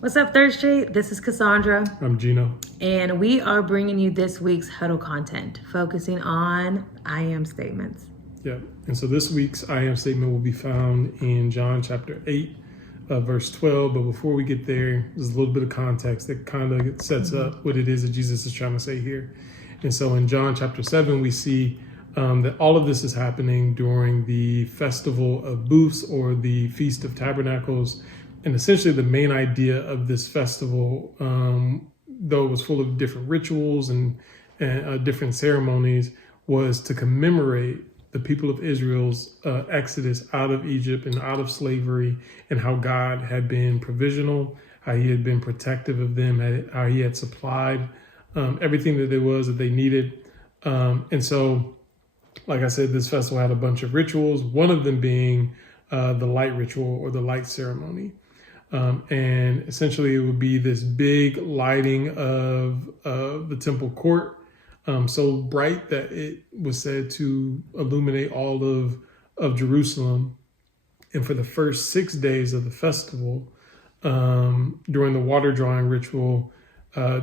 What's up, Third Street? This is Cassandra. I'm Gino. And we are bringing you this week's Huddle content, focusing on I am statements. Yeah. And so this week's I am statement will be found in John chapter 8, verse 12. But before we get there, there's a little bit of context that kind of sets up what it is that Jesus is trying to say here. And so in John chapter 7, we see that all of this is happening during the Festival of Booths, or the Feast of Tabernacles. And essentially the main idea of this festival, though it was full of different rituals and different ceremonies, was to commemorate the people of Israel's exodus out of Egypt and out of slavery, and how God had been provisional, how he had been protective of them, how he had supplied everything that there was that they needed. And so, like I said, this festival had a bunch of rituals, one of them being the light ritual, or the light ceremony. And essentially it would be this big lighting of the temple court, so bright that it was said to illuminate all of Jerusalem. And for the first 6 days of the festival, during the water drawing ritual,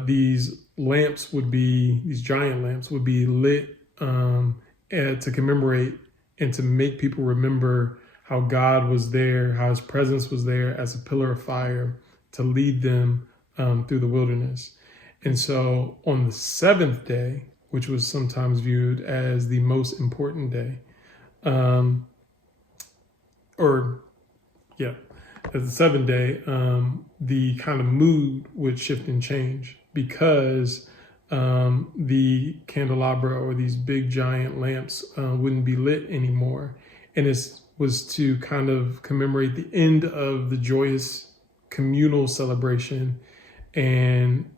these giant lamps would be lit to commemorate and to make people remember how God was there, how his presence was there as a pillar of fire to lead them through the wilderness. And so on the seventh day, which was sometimes viewed as the most important day, as the seventh day, the kind of mood would shift and change, because the candelabra, or these big giant lamps, wouldn't be lit anymore. And it was to kind of commemorate the end of the joyous communal celebration, and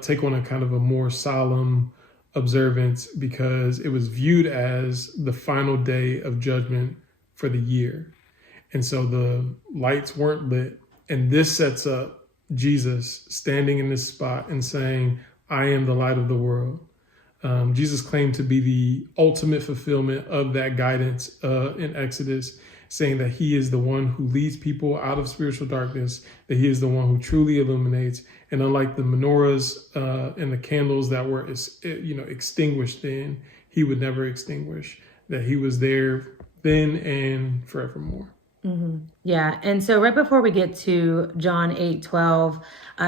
take on a kind of a more solemn observance, because it was viewed as the final day of judgment for the year. And so the lights weren't lit. And this sets up Jesus standing in this spot and saying, I am the light of the world. Jesus claimed to be the ultimate fulfillment of that guidance in Exodus, saying that he is the one who leads people out of spiritual darkness, that he is the one who truly illuminates. And unlike the menorahs and the candles that were extinguished then, he would never extinguish, that he was there then and forevermore. Mm-hmm. Yeah. And so right before we get to John 8:12,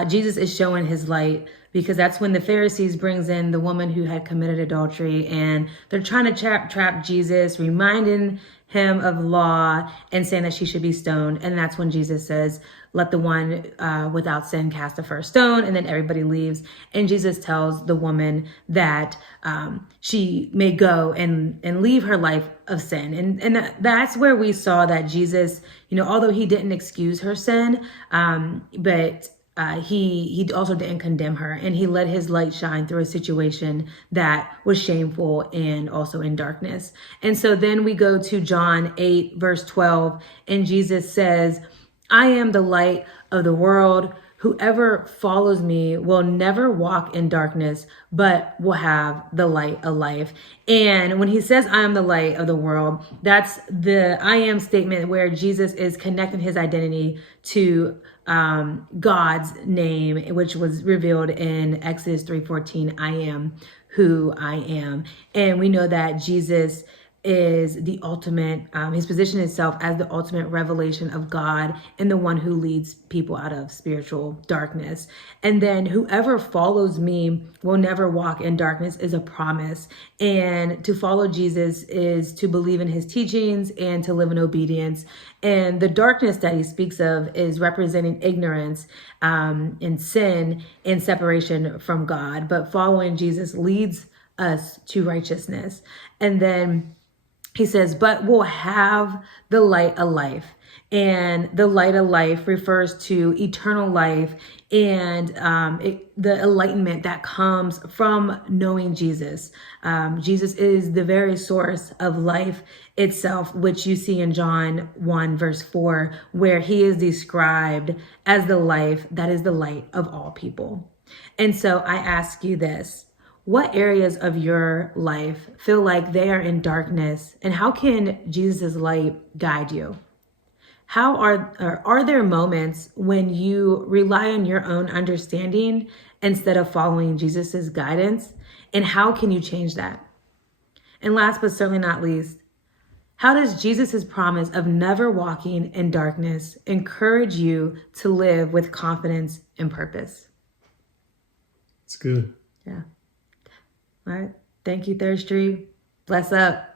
Jesus is showing his light, because that's when the Pharisees brings in the woman who had committed adultery, and they're trying to trap Jesus, reminding him of law and saying that she should be stoned. And that's when Jesus says, let the one without sin cast the first stone, and then everybody leaves. And Jesus tells the woman that she may go and leave her life of sin. And that's where we saw that Jesus, although he didn't excuse her sin, but he also didn't condemn her, and he let his light shine through a situation that was shameful and also in darkness. And so then we go to John 8, verse 12, and Jesus says, I am the light of the world. Whoever follows me will never walk in darkness, but will have the light of life. And when he says, I am the light of the world, that's the I am statement, where Jesus is connecting his identity to God's name, which was revealed in Exodus 3:14, I am who I am. And we know that Jesus is the ultimate, his position itself as the ultimate revelation of God, and the one who leads people out of spiritual darkness. And then whoever follows me will never walk in darkness is a promise. And to follow Jesus is to believe in his teachings and to live in obedience. And the darkness that he speaks of is representing ignorance and sin and separation from God. But following Jesus leads us to righteousness. And then he says, but we'll have the light of life. And the light of life refers to eternal life and the enlightenment that comes from knowing Jesus. Jesus is the very source of life itself, which you see in John 1, verse 4, where he is described as the life that is the light of all people. And so I ask you this. What areas of your life feel like they are in darkness, and how can Jesus' light guide you? Are there moments when you rely on your own understanding instead of following Jesus's guidance? And how can you change that? And last but certainly not least, how does Jesus's promise of never walking in darkness encourage you to live with confidence and purpose? It's good. Yeah. All right. Thank you, Third Street. Bless up.